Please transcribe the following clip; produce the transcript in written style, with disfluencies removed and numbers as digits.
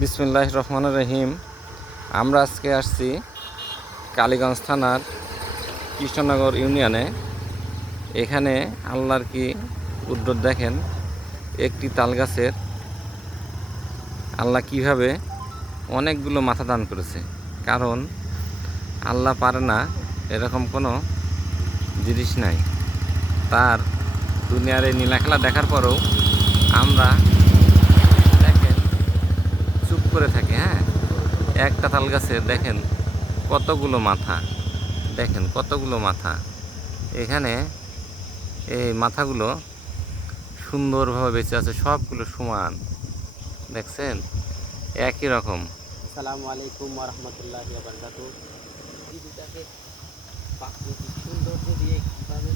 বিসমিল্লাহির রহমানির রহিম। আমরা আজকে আসছি কালীগঞ্জ থানার কৃষ্ণনগর ইউনিয়নে। এখানে আল্লাহর কি উদ্যোগ দেখেন, একটি তাল গাছের আল্লাহ কিভাবে অনেকগুলো মাথা দান করেছে। কারণ আল্লাহ পারে না এরকম কোনো জিনিস নাই। তার দুনিয়ার এই নীলা খেলা দেখার পরেও আমরা দেখেন চুপ করে থাকি। হ্যাঁ, একটা তাল গাছে দেখেন কতগুলো মাথা, দেখেন কতগুলো মাথা। এখানে এই মাথাগুলো সুন্দরভাবে বেঁচে আছে, সবগুলো সমান, দেখছেন একই রকম। আসসালামু আলাইকুম ওয়া রাহমাতুল্লাহি ওয়া বারাকাতুহু। পৃথিবীটাকে প্রাকৃতিক সৌন্দর্য দিয়ে কীভাবে